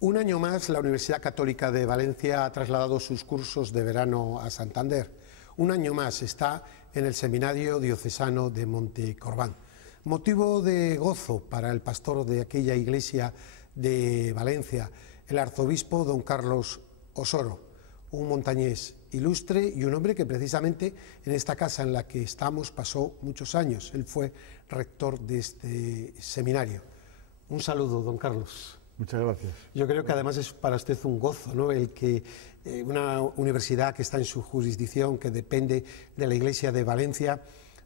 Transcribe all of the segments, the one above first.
Un año más, la Universidad Católica de Valencia ha trasladado sus cursos de verano a Santander. Un año más está en el Seminario Diocesano de Montecorbán. Motivo de gozo para el pastor de aquella iglesia de Valencia, el arzobispo don Carlos Osoro, un montañés ilustre y un hombre que precisamente en esta casa en la que estamos pasó muchos años. Él fue rector de este seminario. Un saludo, don Carlos. Muchas gracias. Yo creo que además es para usted un gozo, ¿no?, el que una universidad que está en su jurisdicción, que depende de la Iglesia de Valencia,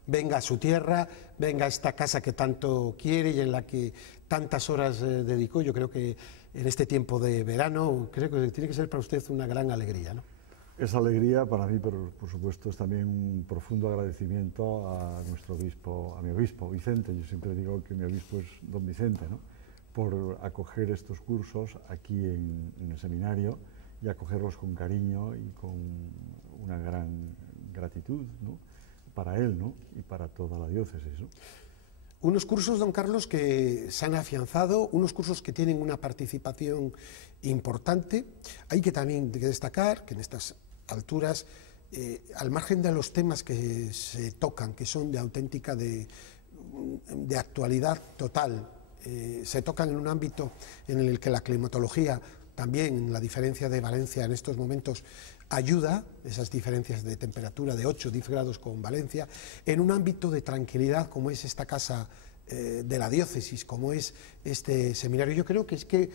venga a su tierra, venga a esta casa que tanto quiere y en la que tantas horas dedicó. Yo creo que en este tiempo de verano, creo que tiene que ser para usted una gran alegría, ¿no? Esa alegría para mí, pero por supuesto, es también un profundo agradecimiento a nuestro obispo, a mi obispo Vicente. Yo siempre digo que mi obispo es don Vicente, ¿no?, por acoger estos cursos aquí en el seminario y acogerlos con cariño y con una gran gratitud, ¿no?, para él, ¿no?, y para toda la diócesis, ¿no? Unos cursos, don Carlos, que se han afianzado, unos cursos que tienen una participación importante. Hay que también destacar que en estas alturas, al margen de los temas que se tocan, que son de auténtica de actualidad total, se tocan en un ámbito en el que la climatología, también la diferencia de Valencia en estos momentos, ayuda, esas diferencias de temperatura de 8 o 10 grados con Valencia, en un ámbito de tranquilidad como es esta casa de la diócesis, como es este seminario. Yo creo que es que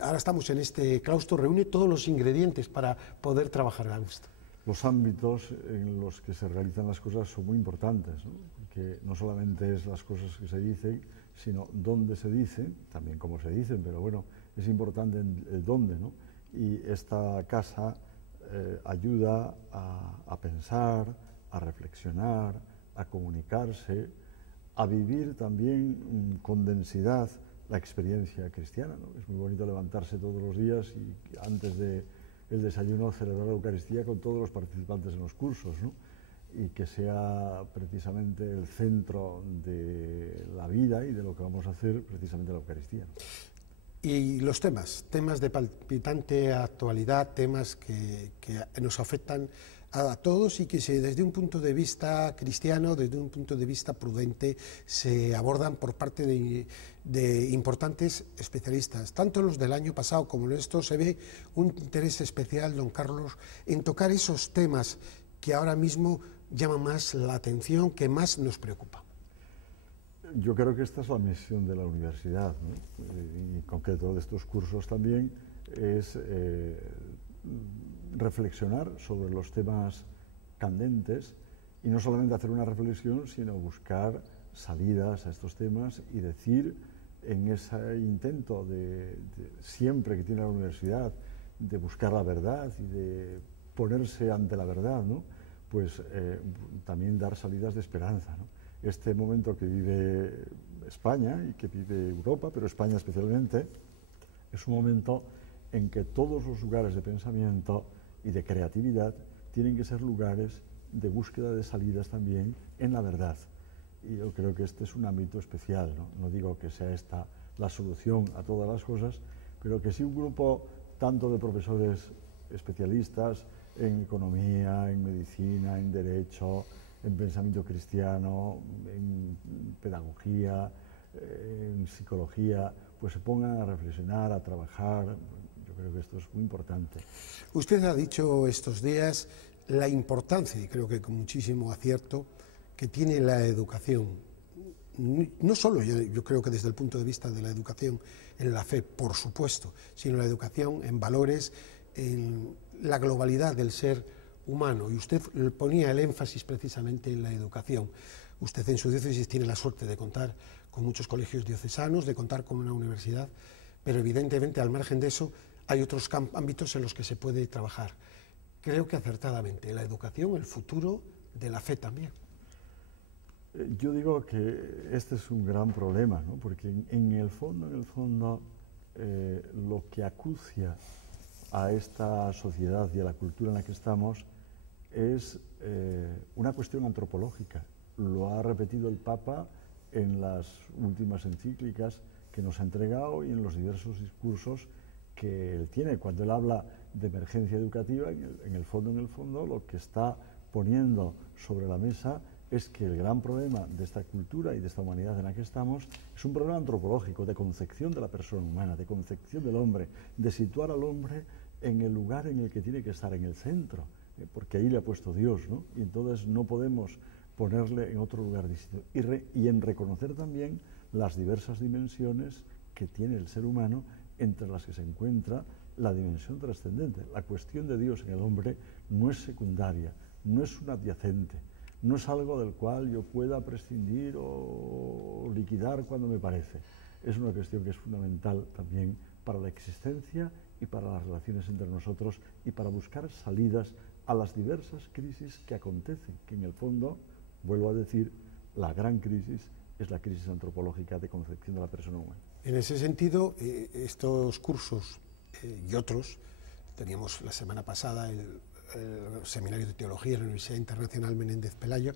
ahora estamos en este claustro, reúne todos los ingredientes para poder trabajar a gusto. Los ámbitos en los que se realizan las cosas son muy importantes, ¿no?, porque no solamente es las cosas que se dicen, sino dónde se dicen, también cómo se dicen, pero bueno, es importante el dónde, ¿no? Y esta casa ayuda a pensar, a reflexionar, a comunicarse, a vivir también con densidad la experiencia cristiana, ¿no? Es muy bonito levantarse todos los días y antes del desayuno celebrar la Eucaristía con todos los participantes en los cursos, ¿no?, y que sea precisamente el centro de la vida y de lo que vamos a hacer precisamente la Eucaristía, ¿no? Y los temas de palpitante actualidad, temas que nos afectan a todos y que desde un punto de vista cristiano, desde un punto de vista prudente, se abordan por parte de importantes especialistas. Tanto los del año pasado como en estos se ve un interés especial, don Carlos, en tocar esos temas que ahora mismo llaman más la atención, que más nos preocupa. Yo creo que esta es la misión de la universidad, ¿no?, y en concreto de estos cursos también, es reflexionar sobre los temas candentes y no solamente hacer una reflexión, sino buscar salidas a estos temas y decir, en ese intento de siempre que tiene la universidad de buscar la verdad y de ponerse ante la verdad, ¿no?, pues también dar salidas de esperanza, ¿no? Este momento que vive España y que vive Europa, pero España especialmente, es un momento en que todos los lugares de pensamiento y de creatividad tienen que ser lugares de búsqueda de salidas también en la verdad. Y yo creo que este es un ámbito especial, ¿no? No digo que sea esta la solución a todas las cosas, pero que sí un grupo tanto de profesores especialistas en economía, en medicina, en derecho, en pensamiento cristiano, en pedagogía, en psicología, pues se pongan a reflexionar, a trabajar. Yo creo que esto es muy importante. Usted ha dicho estos días la importancia, y creo que con muchísimo acierto, que tiene la educación. No solo yo creo que desde el punto de vista de la educación en la fe, por supuesto, sino la educación en valores, en la globalidad del ser humano, y usted ponía el énfasis precisamente en la educación. Usted en su diócesis tiene la suerte de contar con muchos colegios diocesanos, de contar con una universidad, pero evidentemente al margen de eso hay otros ámbitos en los que se puede trabajar. Creo que acertadamente la educación, el futuro de la fe también. Yo digo que este es un gran problema, ¿no?, porque en el fondo, lo que acucia a esta sociedad y a la cultura en la que estamos es una cuestión antropológica. Lo ha repetido el Papa en las últimas encíclicas que nos ha entregado y en los diversos discursos que él tiene. Cuando él habla de emergencia educativa, en el fondo, lo que está poniendo sobre la mesa es que el gran problema de esta cultura y de esta humanidad en la que estamos es un problema antropológico, de concepción de la persona humana, de concepción del hombre, de situar al hombre en el lugar en el que tiene que estar, en el centro, porque ahí le ha puesto Dios, ¿no? Y entonces no podemos ponerle en otro lugar distinto. Y en reconocer también las diversas dimensiones que tiene el ser humano, entre las que se encuentra la dimensión trascendente. La cuestión de Dios en el hombre no es secundaria, no es un adyacente, no es algo del cual yo pueda prescindir o liquidar cuando me parece. Es una cuestión que es fundamental también para la existencia y para las relaciones entre nosotros y para buscar salidas a las diversas crisis que acontecen, que en el fondo, vuelvo a decir, la gran crisis es la crisis antropológica de concepción de la persona humana. En ese sentido, estos cursos y otros, teníamos la semana pasada el Seminario de Teología en la Universidad Internacional Menéndez Pelayo,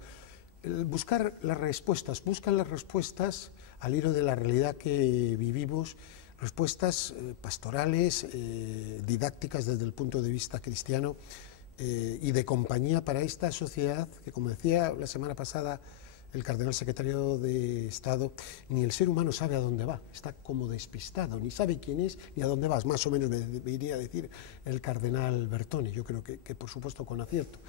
buscan las respuestas al hilo de la realidad que vivimos, respuestas pastorales, didácticas desde el punto de vista cristiano y de compañía para esta sociedad que, como decía la semana pasada el cardenal secretario de Estado, ni el ser humano sabe a dónde va, está como despistado, ni sabe quién es ni a dónde va, más o menos me iría a decir el cardenal Bertone, yo creo que por supuesto con acierto.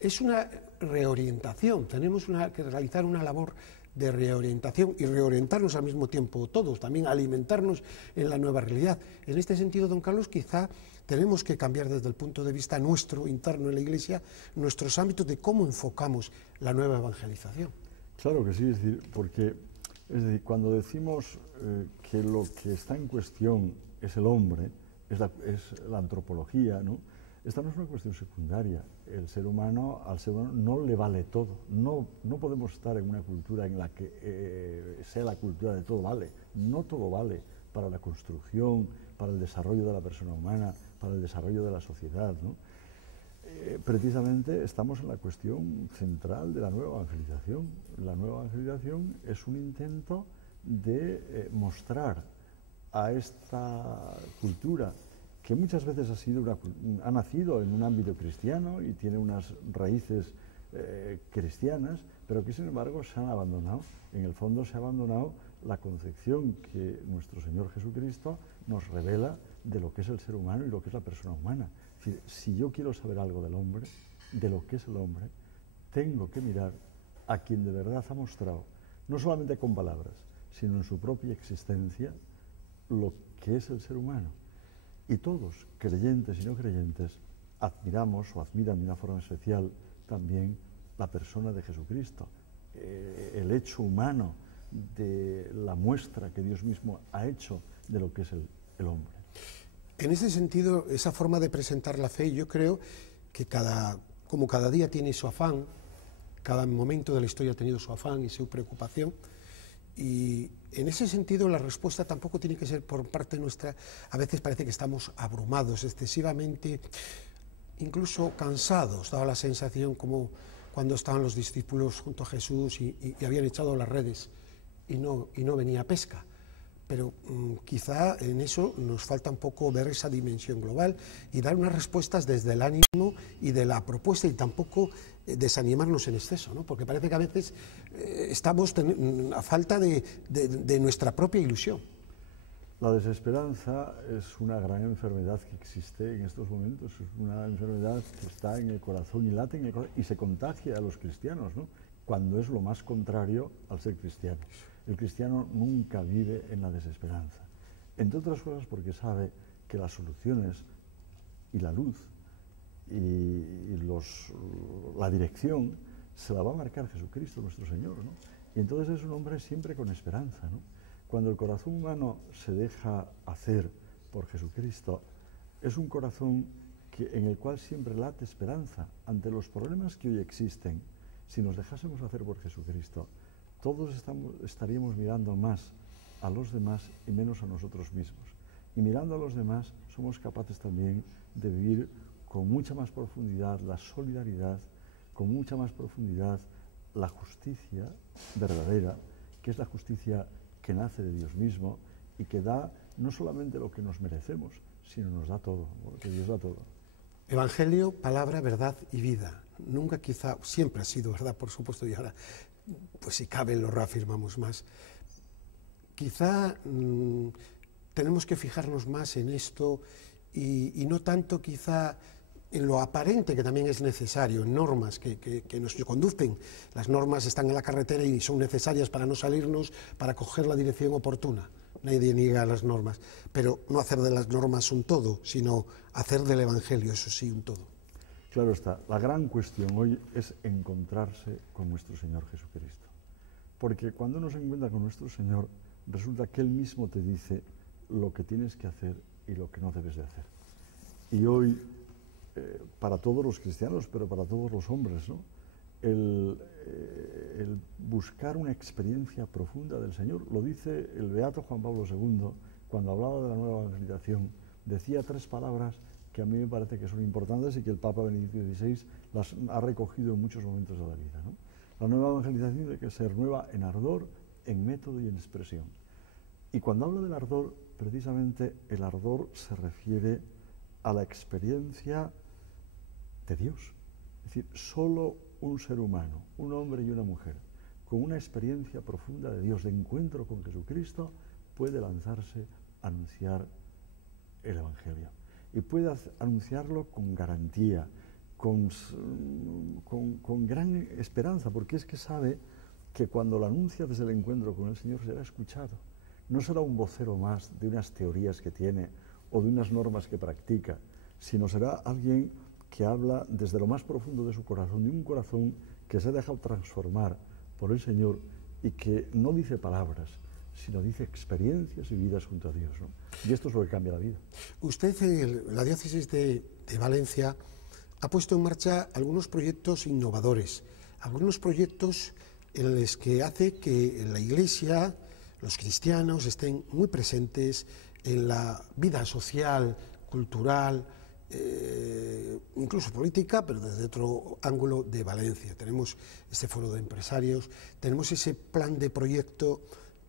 Es una reorientación, tenemos que realizar una labor de reorientación y reorientarnos al mismo tiempo todos, también alimentarnos en la nueva realidad. En este sentido, don Carlos, quizá tenemos que cambiar desde el punto de vista nuestro, interno en la Iglesia, nuestros ámbitos de cómo enfocamos la nueva evangelización. Claro que sí, porque cuando decimos que lo que está en cuestión es el hombre, es la antropología, ¿no? Esta no es una cuestión secundaria. Al ser humano no le vale todo. No podemos estar en una cultura en la que sea la cultura de todo vale. No todo vale para la construcción, para el desarrollo de la persona humana, para el desarrollo de la sociedad, ¿no? Precisamente estamos en la cuestión central de la nueva evangelización. La nueva evangelización es un intento de mostrar a esta cultura que muchas veces ha nacido en un ámbito cristiano y tiene unas raíces cristianas, pero que sin embargo se han abandonado. En el fondo se ha abandonado la concepción que nuestro Señor Jesucristo nos revela de lo que es el ser humano y lo que es la persona humana. Es decir, si yo quiero saber algo del hombre, de lo que es el hombre, tengo que mirar a quien de verdad ha mostrado, no solamente con palabras, sino en su propia existencia, lo que es el ser humano. Y todos, creyentes y no creyentes, admiramos o admiran de una forma especial también la persona de Jesucristo, el hecho humano de la muestra que Dios mismo ha hecho de lo que es el hombre. En ese sentido, esa forma de presentar la fe, yo creo que como cada día tiene su afán, cada momento de la historia ha tenido su afán y su preocupación, y en ese sentido la respuesta tampoco tiene que ser por parte nuestra. A veces parece que estamos abrumados excesivamente, incluso cansados, daba la sensación como cuando estaban los discípulos junto a Jesús y habían echado las redes y no venía pesca. Pero quizá en eso nos falta un poco ver esa dimensión global y dar unas respuestas desde el ánimo y de la propuesta, y tampoco desanimarnos en exceso, ¿no? Porque parece que a veces estamos a falta de nuestra propia ilusión. La desesperanza es una gran enfermedad que existe en estos momentos, es una enfermedad que está en el corazón y late en el corazón y se contagia a los cristianos, ¿no? Cuando es lo más contrario al ser cristiano. El cristiano nunca vive en la desesperanza, entre otras cosas porque sabe que las soluciones y la luz y la dirección se la va a marcar Jesucristo, nuestro Señor, ¿no? Y entonces es un hombre siempre con esperanza, ¿no? Cuando el corazón humano se deja hacer por Jesucristo, es un corazón en el cual siempre late esperanza ante los problemas que hoy existen. Si nos dejásemos hacer por Jesucristo, todos estaríamos mirando más a los demás y menos a nosotros mismos. Y mirando a los demás somos capaces también de vivir con mucha más profundidad la solidaridad, con mucha más profundidad la justicia verdadera, que es la justicia que nace de Dios mismo y que da no solamente lo que nos merecemos, sino nos da todo, porque Dios da todo. Evangelio, palabra, verdad y vida. Nunca quizá, siempre ha sido verdad, por supuesto, y ahora, pues si cabe, lo reafirmamos más. Quizá tenemos que fijarnos más en esto y no tanto quizá en lo aparente, que también es necesario, en normas que nos conducen. Las normas están en la carretera y son necesarias para no salirnos, para coger la dirección oportuna. Nadie niega las normas, pero no hacer de las normas un todo, sino hacer del Evangelio, eso sí, un todo. Claro está, la gran cuestión hoy es encontrarse con nuestro Señor Jesucristo. Porque cuando uno se encuentra con nuestro Señor, resulta que Él mismo te dice lo que tienes que hacer y lo que no debes de hacer. Y hoy, para todos los cristianos, pero para todos los hombres, ¿no? El buscar una experiencia profunda del Señor, lo dice el beato Juan Pablo II, cuando hablaba de la nueva evangelización, decía 3 palabras que a mí me parece que son importantes y que el Papa Benedicto XVI las ha recogido en muchos momentos de la vida, ¿no? La nueva evangelización tiene que ser nueva en ardor, en método y en expresión. Y cuando habla del ardor, precisamente el ardor se refiere a la experiencia de Dios. Es decir, solo un ser humano, un hombre y una mujer, con una experiencia profunda de Dios, de encuentro con Jesucristo, puede lanzarse a anunciar el Evangelio. Y puede anunciarlo con garantía, con gran esperanza, porque es que sabe que cuando lo anuncia desde el encuentro con el Señor será escuchado. No será un vocero más de unas teorías que tiene o de unas normas que practica, sino será alguien que habla desde lo más profundo de su corazón, de un corazón que se ha dejado transformar por el Señor y que no dice palabras, sino dice experiencias y vidas junto a Dios, ¿no? Y esto es lo que cambia la vida. Usted, en la diócesis de Valencia, ha puesto en marcha algunos proyectos innovadores, algunos proyectos en los que hace que la Iglesia, los cristianos, estén muy presentes en la vida social, cultural, incluso política, pero desde otro ángulo de Valencia. Tenemos este foro de empresarios, tenemos ese plan de proyecto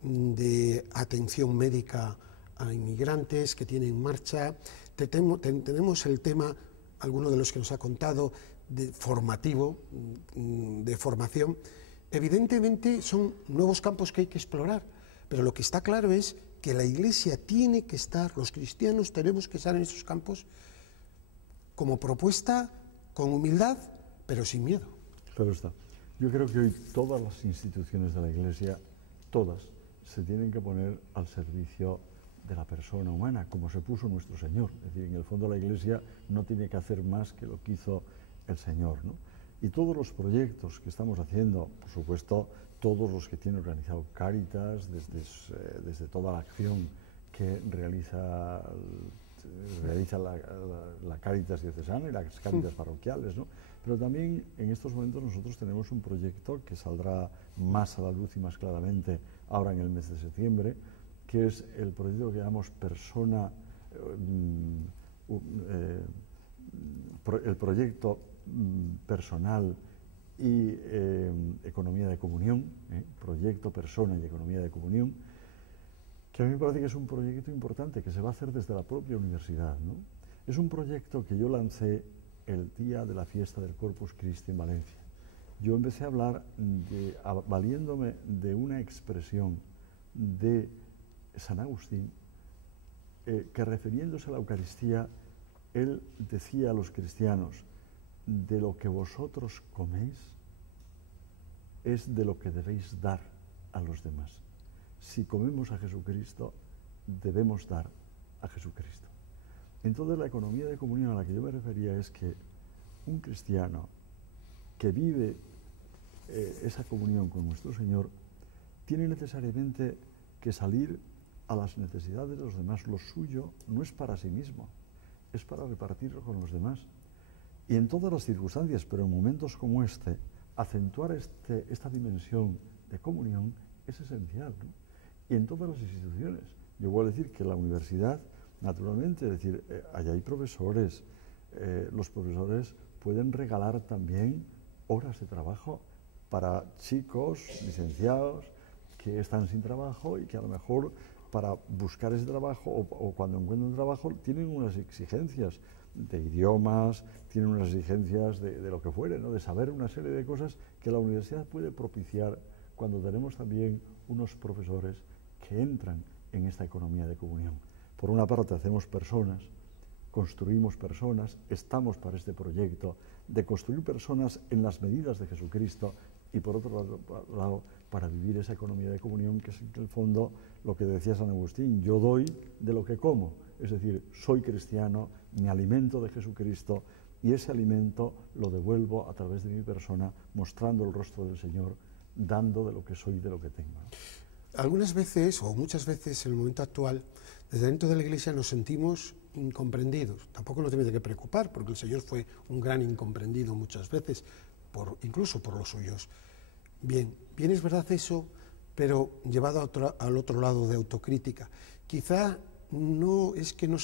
de atención médica a inmigrantes que tiene en marcha, tenemos el tema, alguno de los que nos ha contado, de formativo, de formación. Evidentemente son nuevos campos que hay que explorar, pero lo que está claro es que la Iglesia tiene que estar, los cristianos tenemos que estar en esos campos como propuesta, con humildad, pero sin miedo. Claro está. Yo creo que hoy todas las instituciones de la Iglesia, todas, se tienen que poner al servicio de la persona humana, como se puso nuestro Señor. Es decir, en el fondo la Iglesia no tiene que hacer más que lo que hizo el Señor, ¿no? Y todos los proyectos que estamos haciendo, por supuesto, todos los que tiene organizado Cáritas, desde toda la acción que realiza la Cáritas diocesana y las Cáritas parroquiales, ¿no? Pero también en estos momentos nosotros tenemos un proyecto que saldrá más a la luz y más claramente ahora en el mes de septiembre, que es el proyecto que llamamos el proyecto personal y economía de comunión, proyecto, persona y economía de comunión, que a mí me parece que es un proyecto importante que se va a hacer desde la propia universidad, ¿no? Es un proyecto que yo lancé el día de la fiesta del Corpus Christi en Valencia. Yo empecé a hablar valiéndome de una expresión de San Agustín, que refiriéndose a la Eucaristía, él decía a los cristianos: de lo que vosotros coméis es de lo que debéis dar a los demás. Si comemos a Jesucristo, debemos dar a Jesucristo. Entonces la economía de comunión a la que yo me refería es que un cristiano que vive esa comunión con nuestro Señor tiene necesariamente que salir a las necesidades de los demás. Lo suyo no es para sí mismo, es para repartirlo con los demás. Y en todas las circunstancias, pero en momentos como este, acentuar esta dimensión de comunión es esencial, ¿no? Y en todas las instituciones. Yo voy a decir que la universidad, naturalmente, es decir, allá hay profesores, los profesores pueden regalar también horas de trabajo para chicos licenciados que están sin trabajo y que a lo mejor para buscar ese trabajo o cuando encuentran trabajo tienen unas exigencias de idiomas, tienen unas exigencias de lo que fuere, ¿no? De saber una serie de cosas que la universidad puede propiciar cuando tenemos también unos profesores que entran en esta economía de comunión. Por una parte hacemos personas, construimos personas, estamos para este proyecto de construir personas en las medidas de Jesucristo y por otro lado para vivir esa economía de comunión que es en el fondo lo que decía San Agustín, yo doy de lo que como, es decir, soy cristiano, me alimento de Jesucristo y ese alimento lo devuelvo a través de mi persona mostrando el rostro del Señor, dando de lo que soy y de lo que tengo. Algunas veces, o muchas veces en el momento actual, desde dentro de la Iglesia nos sentimos incomprendidos. Tampoco nos tiene que preocupar, porque el Señor fue un gran incomprendido muchas veces, incluso por los suyos. Bien es verdad eso, pero llevado al otro lado de autocrítica. Quizá no es que no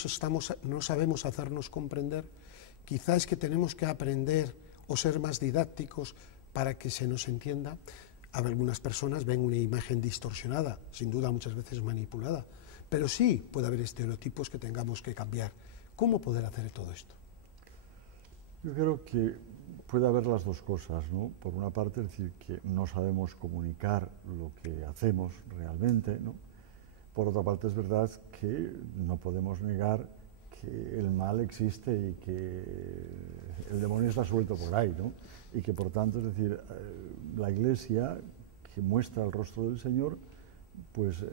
sabemos hacernos comprender, quizá es que tenemos que aprender o ser más didácticos para que se nos entienda. Algunas personas ven una imagen distorsionada, sin duda muchas veces manipulada, pero sí puede haber estereotipos que tengamos que cambiar. ¿Cómo poder hacer todo esto? Yo creo que puede haber las dos cosas, ¿no? Por una parte, es decir, que no sabemos comunicar lo que hacemos realmente, ¿no? Por otra parte, es verdad que no podemos negar que el mal existe y que el demonio está suelto por ahí, ¿no? Y que, por tanto, es decir, la Iglesia, que muestra el rostro del Señor, pues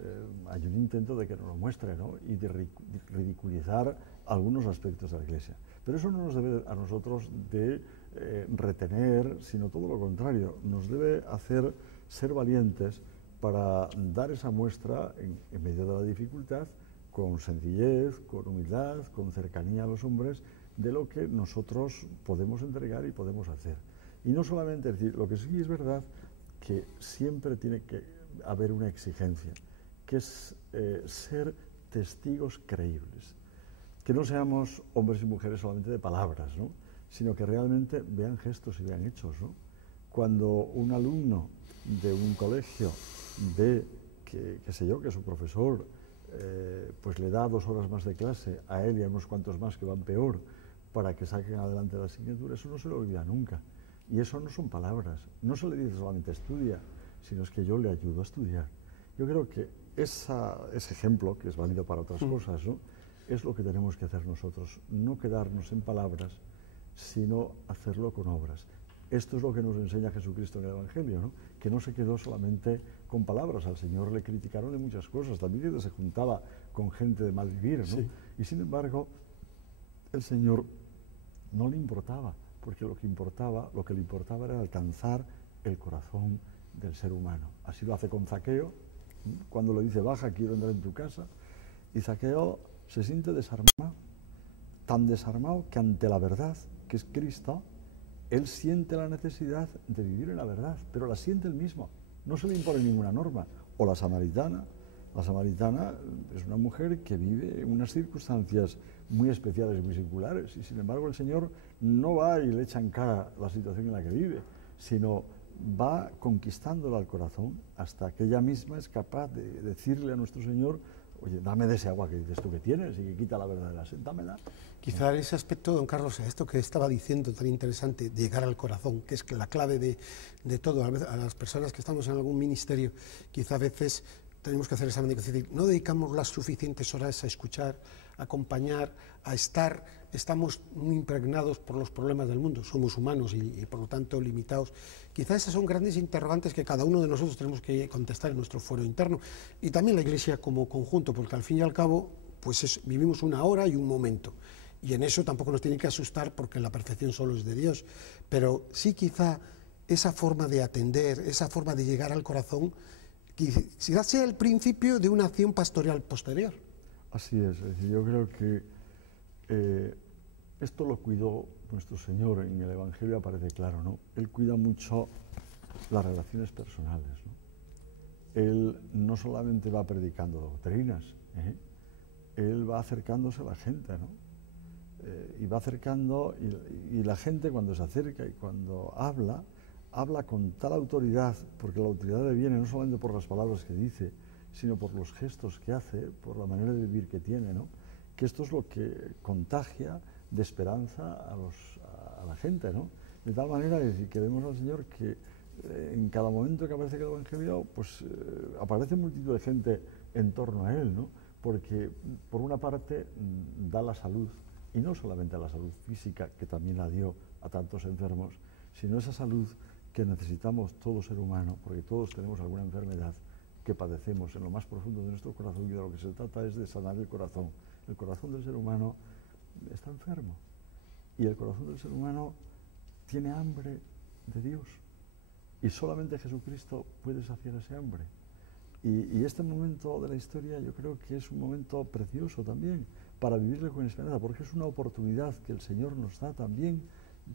hay un intento de que no lo muestre, ¿no? Y de ridiculizar algunos aspectos de la Iglesia. Pero eso no nos debe a nosotros de retener, sino todo lo contrario, nos debe hacer ser valientes para dar esa muestra en medio de la dificultad, con sencillez, con humildad, con cercanía a los hombres, de lo que nosotros podemos entregar y podemos hacer. Y no solamente, es decir, lo que sí es verdad, que siempre tiene que haber una exigencia, que es ser testigos creíbles. Que no seamos hombres y mujeres solamente de palabras, ¿no? Sino que realmente vean gestos y vean hechos, ¿no? Cuando un alumno de un colegio ve que, qué sé yo, que su profesor pues le da 2 horas más de clase a él y a unos cuantos más que van peor para que saquen adelante la asignatura, eso no se lo olvida nunca. Y eso no son palabras, no se le dice solamente estudia, sino es que yo le ayudo a estudiar. Yo creo que ese ejemplo, que es válido para otras cosas, ¿no? Es lo que tenemos que hacer nosotros, no quedarnos en palabras, sino hacerlo con obras. Esto es lo que nos enseña Jesucristo en el Evangelio, ¿no? Que no se quedó solamente con palabras. Al Señor le criticaron de muchas cosas, también se juntaba con gente de mal vivir, ¿no? Sí. Y sin embargo, el Señor no le importaba, porque lo que le importaba era alcanzar el corazón del ser humano. Así lo hace con Zaqueo, cuando le dice, baja, quiero entrar en tu casa, y Zaqueo se siente desarmado, tan desarmado que ante la verdad, que es Cristo, él siente la necesidad de vivir en la verdad, pero la siente él mismo, no se le impone ninguna norma. O la samaritana es una mujer que vive en unas circunstancias muy especiales y muy singulares, y sin embargo el Señor no va y le echa en cara la situación en la que vive, sino va conquistándola al corazón hasta que ella misma es capaz de decirle a nuestro Señor, oye, dame de ese agua que dices tú que tienes y que quita la verdadera sed, dámela. Quizá ese aspecto, don Carlos, esto que estaba diciendo tan interesante, de llegar al corazón, que es la clave de todo, a las personas que estamos en algún ministerio, quizá a veces tenemos que hacer esa decir, no dedicamos las suficientes horas a escuchar, a acompañar, a estar, estamos muy impregnados por los problemas del mundo, somos humanos y por lo tanto limitados. Quizá esas son grandes interrogantes que cada uno de nosotros tenemos que contestar en nuestro fuero interno y también la Iglesia como conjunto, porque al fin y al cabo pues vivimos una hora y un momento y en eso tampoco nos tiene que asustar porque la perfección solo es de Dios, pero sí quizá esa forma de atender, esa forma de llegar al corazón, quizás sea el principio de una acción pastoral posterior. Así es decir, yo creo que esto lo cuidó nuestro Señor, en el Evangelio aparece claro, ¿no? Él cuida mucho las relaciones personales, ¿no? Él no solamente va predicando doctrinas, Él va acercándose a la gente, ¿no? Y va acercando, y la gente cuando se acerca y cuando habla con tal autoridad, porque la autoridad viene no solamente por las palabras que dice, sino por los gestos que hace, por la manera de vivir que tiene, ¿no? Que esto es lo que contagia de esperanza a la gente, ¿no? De tal manera que vemos al Señor que en cada momento que aparece el Evangelio, pues aparece multitud de gente en torno a Él, ¿no? Porque por una parte da la salud, y no solamente la salud física, que también la dio a tantos enfermos, sino esa salud que necesitamos todo ser humano, porque todos tenemos alguna enfermedad que padecemos en lo más profundo de nuestro corazón, y de lo que se trata es de sanar el corazón. El corazón del ser humano está enfermo, y el corazón del ser humano tiene hambre de Dios, y solamente Jesucristo puede saciar ese hambre. Y este momento de la historia yo creo que es un momento precioso también para vivirlo con esperanza, porque es una oportunidad que el Señor nos da también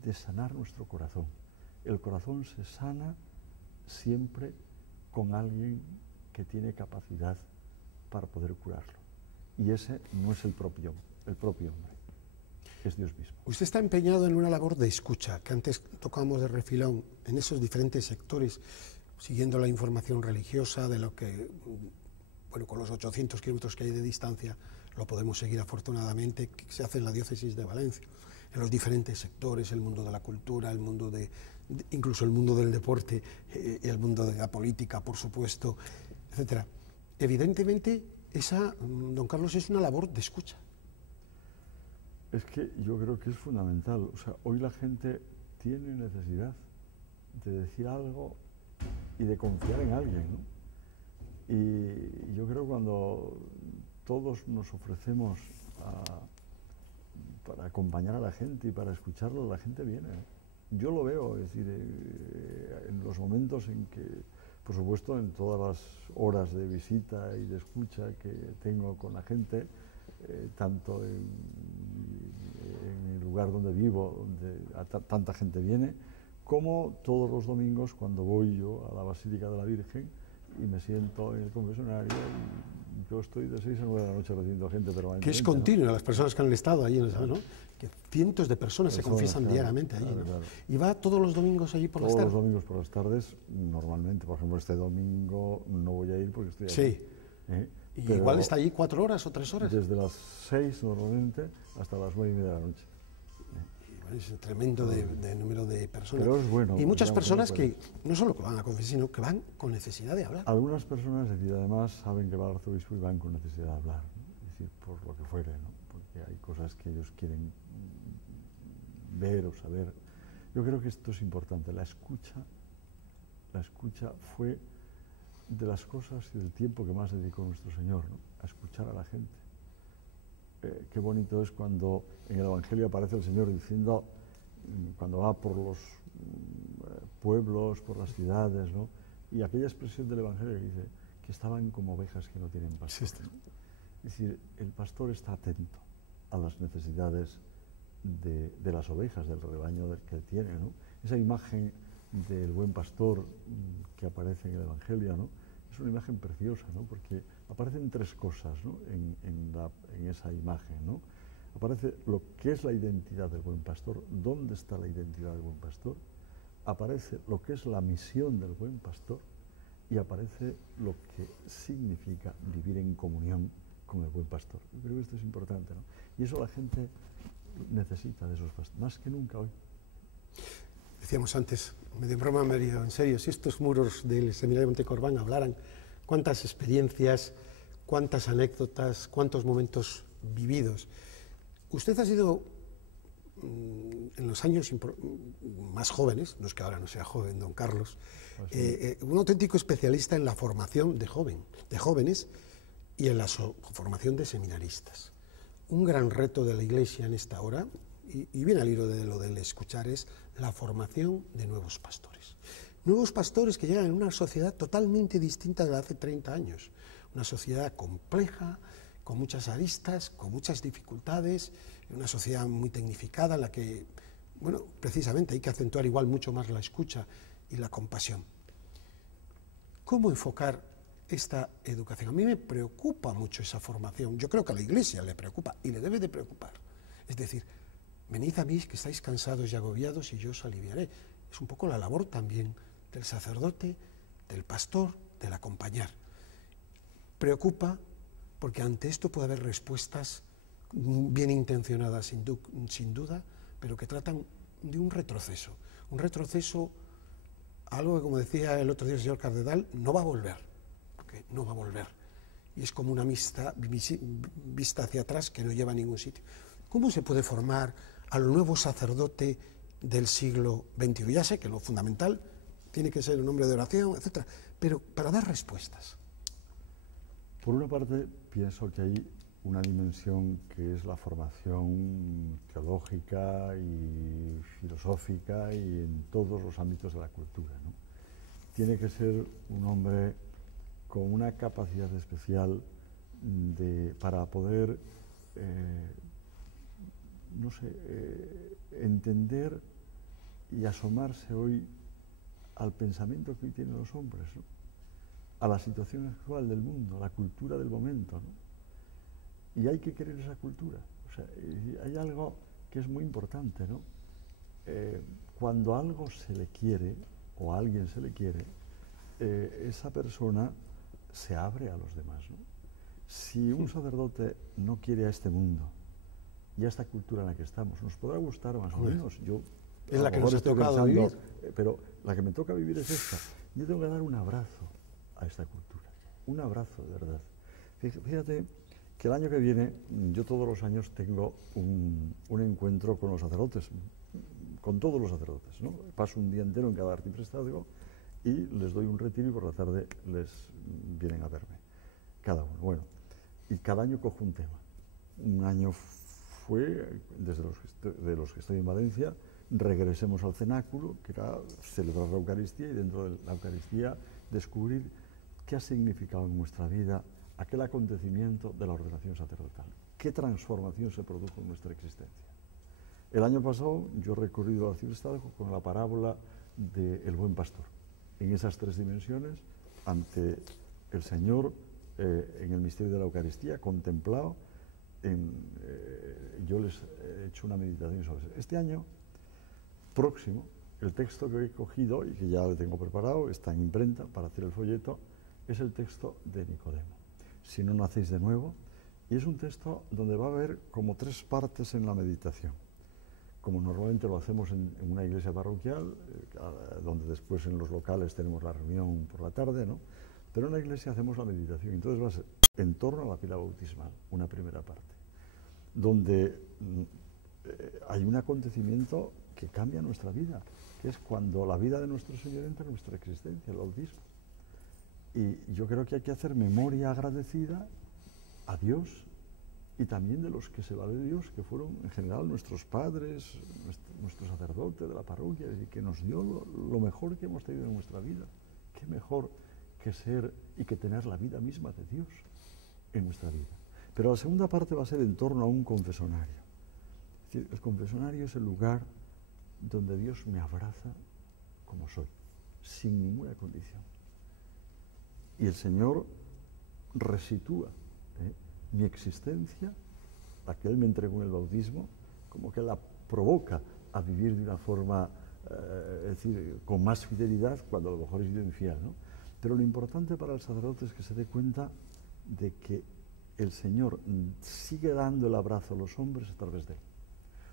de sanar nuestro corazón. El corazón se sana siempre con alguien que tiene capacidad para poder curarlo. Y ese no es el propio hombre, es Dios mismo. Usted está empeñado en una labor de escucha, que antes tocamos de refilón, en esos diferentes sectores, siguiendo la información religiosa de lo que, bueno, con los 800 kilómetros que hay de distancia, lo podemos seguir afortunadamente, que se hace en la diócesis de Valencia, en los diferentes sectores, el mundo de la cultura, el mundo incluso el mundo del deporte, el mundo de la política, por supuesto, etcétera. Evidentemente, esa, don Carlos, es una labor de escucha. Es que yo creo que es fundamental. O sea, hoy la gente tiene necesidad de decir algo y de confiar en alguien, ¿no? Y yo creo que cuando todos nos ofrecemos para acompañar a la gente y para escucharlo, la gente viene, ¿no? Yo lo veo, es decir, en los momentos en que, por supuesto, en todas las horas de visita y de escucha que tengo con la gente, tanto en el lugar donde vivo, donde tanta gente viene, como todos los domingos cuando voy yo a la Basílica de la Virgen y me siento en el confesionario y yo estoy de 6 a 9 de la noche recibiendo gente permanentemente. Que es continua, ¿no? Las personas que han estado allí, ¿no? Que cientos de personas se confiesan diariamente allí, ¿no? Claro. ¿Y va todos los domingos allí por las tardes? Todos los domingos por las tardes, normalmente. Por ejemplo, este domingo no voy a ir porque estoy allí. Sí. ¿Y igual está allí 4 horas o 3 horas? Desde las 6 normalmente hasta las 9:30 de la noche. Es un tremendo de número de personas. Pero es bueno, y muchas personas que no solo que van a confesar, sino que van con necesidad de hablar. Algunas personas, es decir, además saben que va al arzobispo y van con necesidad de hablar, ¿no? Es decir, por lo que fuere, ¿no? Porque hay cosas que ellos quieren ver o saber. Yo creo que esto es importante. La escucha fue de las cosas y del tiempo que más dedicó nuestro Señor, ¿no? A escuchar a la gente. Qué bonito es cuando en el Evangelio aparece el Señor diciendo, cuando va por los pueblos, por las ciudades, ¿no? Y aquella expresión del Evangelio que dice que estaban como ovejas que no tienen pastor, ¿no? Es decir, el pastor está atento a las necesidades de las ovejas, del rebaño que él tiene, ¿no? Esa imagen del buen pastor que aparece en el Evangelio, ¿no? Es una imagen preciosa, ¿no? Porque aparecen 3 cosas, ¿no? en esa imagen, ¿no? Aparece lo que es la identidad del buen pastor, dónde está la identidad del buen pastor, aparece lo que es la misión del buen pastor y aparece lo que significa vivir en comunión con el buen pastor. Yo creo que esto es importante, ¿no? Y eso la gente necesita de esos pastores, más que nunca hoy. Decíamos antes, medio en broma, medio en serio, si estos muros del Seminario de Montecorbán hablaran, cuántas experiencias, cuántas anécdotas, cuántos momentos vividos. Usted ha sido, en los años más jóvenes, no es que ahora no sea joven, don Carlos, un auténtico especialista en la formación de jóvenes y en la formación de seminaristas. Un gran reto de la Iglesia en esta hora, y viene al hilo de lo del escuchar, es la formación de nuevos pastores. Nuevos pastores que llegan en una sociedad totalmente distinta de la de hace 30 años. Una sociedad compleja, con muchas aristas, con muchas dificultades, una sociedad muy tecnificada en la que, bueno, precisamente hay que acentuar igual mucho más la escucha y la compasión. ¿Cómo enfocar esta educación? A mí me preocupa mucho esa formación. Yo creo que a la Iglesia le preocupa y le debe de preocupar. Es decir, venid a mí que estáis cansados y agobiados y yo os aliviaré. Es un poco la labor también del sacerdote, del pastor, del acompañar. preocupa porque ante esto puede haber respuestas bien intencionadas sin duda, pero que tratan de un retroceso algo que, como decía el otro día el señor Cardenal, no va a volver, porque no va a volver, y es como una vista hacia atrás que no lleva a ningún sitio. ¿Cómo se puede formar al nuevo sacerdote del siglo XXI? Ya sé que lo fundamental tiene que ser un hombre de oración, etcétera, pero para dar respuestas. Por una parte, pienso que hay una dimensión que es la formación teológica y filosófica y en todos los ámbitos de la cultura, ¿no? Tiene que ser un hombre con una capacidad especial para poder, entender y asomarse hoy al pensamiento que hoy tienen los hombres, ¿no? A la situación actual del mundo, a la cultura del momento, ¿no? Y hay que querer esa cultura. O sea, hay algo que es muy importante, ¿no? Cuando algo se le quiere, o a alguien se le quiere, esa persona se abre a los demás, ¿no? Si un sacerdote no quiere a este mundo y a esta cultura en la que estamos, nos podrá gustar más o menos. Yo es la que nos ha tocado vivir. Pero la que me toca vivir es esta. Yo tengo que dar un abrazo a esta cultura, un abrazo de verdad. Fíjate que el año que viene, yo todos los años tengo un encuentro con los sacerdotes, con todos los sacerdotes, ¿no? Paso un día entero en cada arciprestazgo y les doy un retiro y por la tarde les vienen a verme, cada uno. Bueno, y cada año cojo un tema. Un año fue, de los que estoy en Valencia, regresemos al cenáculo, que era celebrar la Eucaristía y dentro de la Eucaristía descubrir qué ha significado en nuestra vida aquel acontecimiento de la ordenación sacerdotal, qué transformación se produjo en nuestra existencia. El año pasado yo he recorrido el arciprestazgo con la parábola del buen pastor, en esas tres dimensiones, ante el Señor en el misterio de la Eucaristía, contemplado, yo les he hecho una meditación sobre eso. Este año próximo, el texto que he cogido y que ya lo tengo preparado, está en imprenta para hacer el folleto, es el texto de Nicodemo. Si no nacéis de nuevo, y es un texto donde va a haber como tres partes en la meditación, como normalmente lo hacemos en una iglesia parroquial, donde después en los locales tenemos la reunión por la tarde, ¿no? Pero en la iglesia hacemos la meditación, entonces va a ser en torno a la pila bautismal, una primera parte, donde hay un acontecimiento que cambia nuestra vida, que es cuando la vida de nuestro Señor entra en nuestra existencia, el bautismo. Y yo creo que hay que hacer memoria agradecida a Dios y también de los que se vale de Dios, que fueron en general nuestros padres, nuestro sacerdote de la parroquia, y que nos dio lo mejor que hemos tenido en nuestra vida. Qué mejor que ser y que tener la vida misma de Dios en nuestra vida. Pero la segunda parte va a ser en torno a un confesonario. Es decir, el confesonario es el lugar donde Dios me abraza como soy, sin ninguna condición. Y el Señor resitúa mi existencia, la que Él me entregó en el bautismo, como que la provoca a vivir de una forma, es decir, con más fidelidad, cuando a lo mejor he sido infiel, ¿no? Pero lo importante para el sacerdote es que se dé cuenta de que el Señor sigue dando el abrazo a los hombres a través de Él.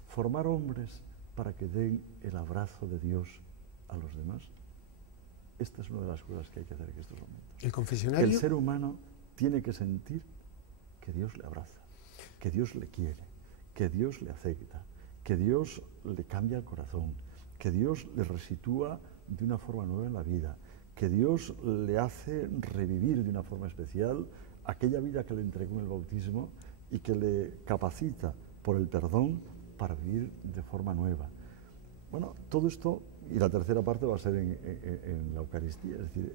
Formar hombres para que den el abrazo de Dios a los demás. Esta es una de las cosas que hay que hacer en estos momentos. El confesionario. El ser humano tiene que sentir que Dios le abraza, que Dios le quiere, que Dios le acepta, que Dios le cambia el corazón, que Dios le resitúa de una forma nueva en la vida, que Dios le hace revivir de una forma especial aquella vida que le entregó en el bautismo y que le capacita por el perdón para vivir de forma nueva. Bueno, todo esto, y la tercera parte va a ser en la Eucaristía, es decir,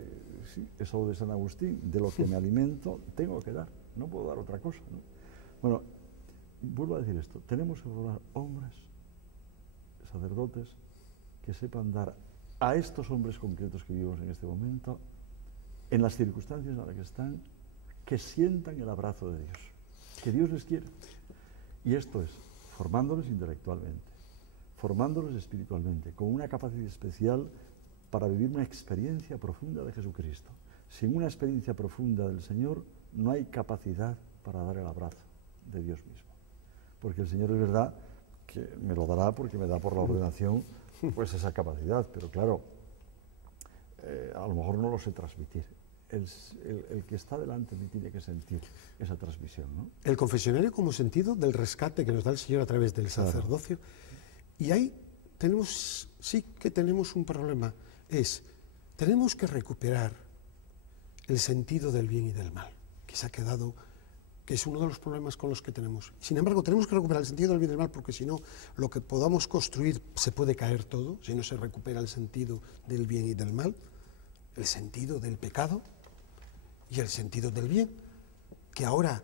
sí, eso de San Agustín, de lo que me alimento, tengo que dar, no puedo dar otra cosa, ¿no? Bueno, vuelvo a decir esto, tenemos que formar hombres, sacerdotes, que sepan dar a estos hombres concretos que vivimos en este momento, en las circunstancias en las que están, que sientan el abrazo de Dios, que Dios les quiere. Y esto es formándoles intelectualmente, formándoles espiritualmente, con una capacidad especial para vivir una experiencia profunda de Jesucristo. Sin una experiencia profunda del Señor no hay capacidad para dar el abrazo de Dios mismo. Porque el Señor es verdad que me lo dará porque me da por la ordenación pues esa capacidad, pero claro, a lo mejor no lo sé transmitir. El que está delante de mí tiene que sentir esa transmisión, ¿no? El confesionario como sentido del rescate que nos da el Señor a través del sacerdocio. Y ahí sí que tenemos un problema, tenemos que recuperar el sentido del bien y del mal, que se ha quedado, que es uno de los problemas con los que tenemos. Sin embargo, tenemos que recuperar el sentido del bien y del mal, porque si no, lo que podamos construir se puede caer todo, si no se recupera el sentido del bien y del mal, el sentido del pecado y el sentido del bien, que ahora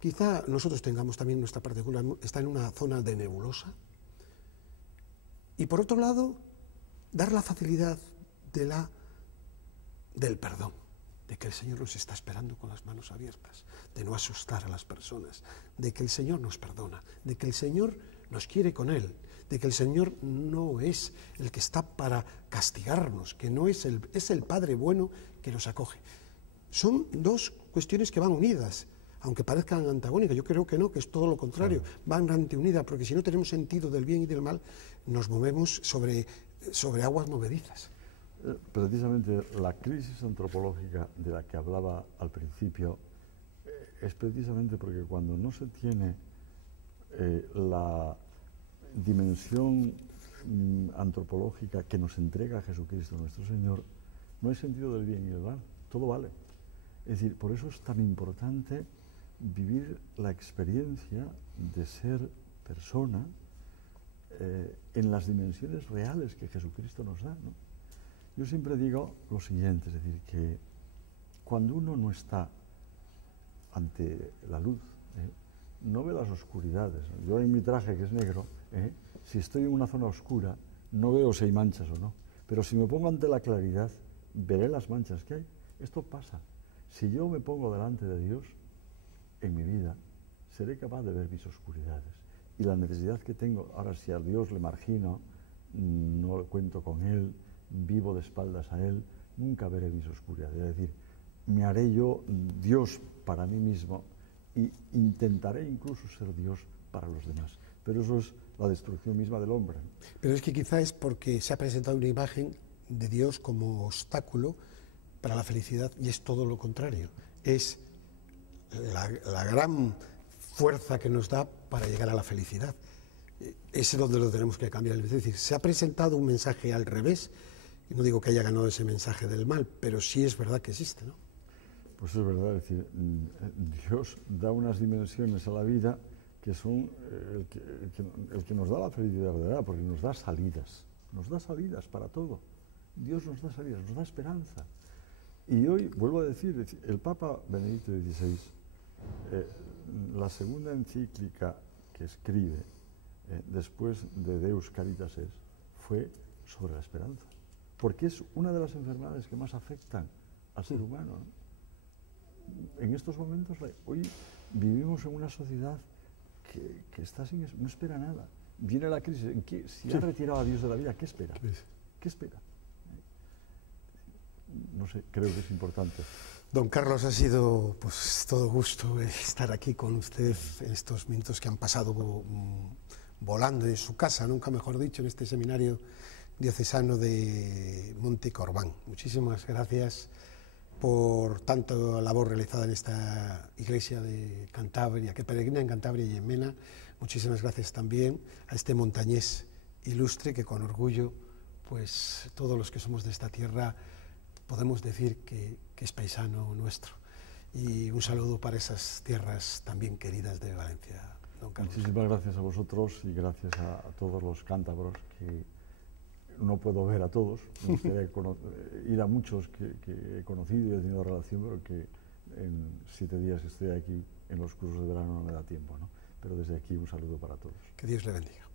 quizá nosotros tengamos también nuestra particular, está en una zona de nebulosa. Y por otro lado, dar la facilidad del perdón, de que el Señor nos está esperando con las manos abiertas, de no asustar a las personas, de que el Señor nos perdona, de que el Señor nos quiere con Él, de que el Señor no es el que está para castigarnos, que no es el Padre bueno que nos acoge. Son dos cuestiones que van unidas, aunque parezcan antagónicas. Yo creo que no, que es todo lo contrario, van anteunidas, porque si no tenemos sentido del bien y del mal, nos movemos sobre aguas movedizas. Precisamente la crisis antropológica de la que hablaba al principio es precisamente porque cuando no se tiene la dimensión antropológica que nos entrega Jesucristo nuestro Señor, no hay sentido del bien y del mal, todo vale. Es decir, por eso es tan importante vivir la experiencia de ser persona en las dimensiones reales que Jesucristo nos da, ¿no? Yo siempre digo lo siguiente, es decir, que cuando uno no está ante la luz, no ve las oscuridades. Yo en mi traje, que es negro, si estoy en una zona oscura, no veo si hay manchas o no. Pero si me pongo ante la claridad, veré las manchas que hay. Esto pasa. Si yo me pongo delante de Dios en mi vida, seré capaz de ver mis oscuridades. Y la necesidad que tengo, ahora si a Dios le margino, no cuento con Él, vivo de espaldas a Él, nunca veré mis oscuridades. Es decir, me haré yo Dios para mí mismo e intentaré incluso ser Dios para los demás. Pero eso es la destrucción misma del hombre. Pero es que quizá es porque se ha presentado una imagen de Dios como obstáculo para la felicidad y es todo lo contrario. Es la gran fuerza que nos da para llegar a la felicidad. Ese es donde lo tenemos que cambiar. Es decir, se ha presentado un mensaje al revés. No digo que haya ganado ese mensaje del mal, pero sí es verdad que existe, ¿no? Pues es verdad, es decir, Dios da unas dimensiones a la vida que son el que nos da la felicidad verdadera, porque nos da salidas para todo. Dios nos da salidas, nos da esperanza. Y hoy, vuelvo a decir, el Papa Benedicto XVI, la segunda encíclica que escribe después de Deus Caritas Est fue sobre la esperanza, porque es una de las enfermedades que más afectan al ser humano, ¿no? En estos momentos, hoy vivimos en una sociedad que está no espera nada. Viene la crisis, si ha retirado a Dios de la vida, ¿qué espera? ¿Qué espera? No sé, creo que es importante. Don Carlos, ha sido pues todo gusto estar aquí con usted en estos minutos que han pasado volando en su casa, nunca mejor dicho, en este seminario diocesano de Monte Corbán. Muchísimas gracias por tanta labor realizada en esta iglesia de Cantabria, que peregrina en Cantabria y en Mena. Muchísimas gracias también a este montañés ilustre que con orgullo, pues todos los que somos de esta tierra podemos decir que es paisano nuestro. Y un saludo para esas tierras también queridas de Valencia, don Carlos. Muchísimas gracias a vosotros y gracias a todos los cántabros, que no puedo ver a todos, me gustaría ir a muchos que he conocido y he tenido relación, pero que en 7 días que estoy aquí en los cursos de verano no me da tiempo, ¿no? Pero desde aquí un saludo para todos. Que Dios le bendiga.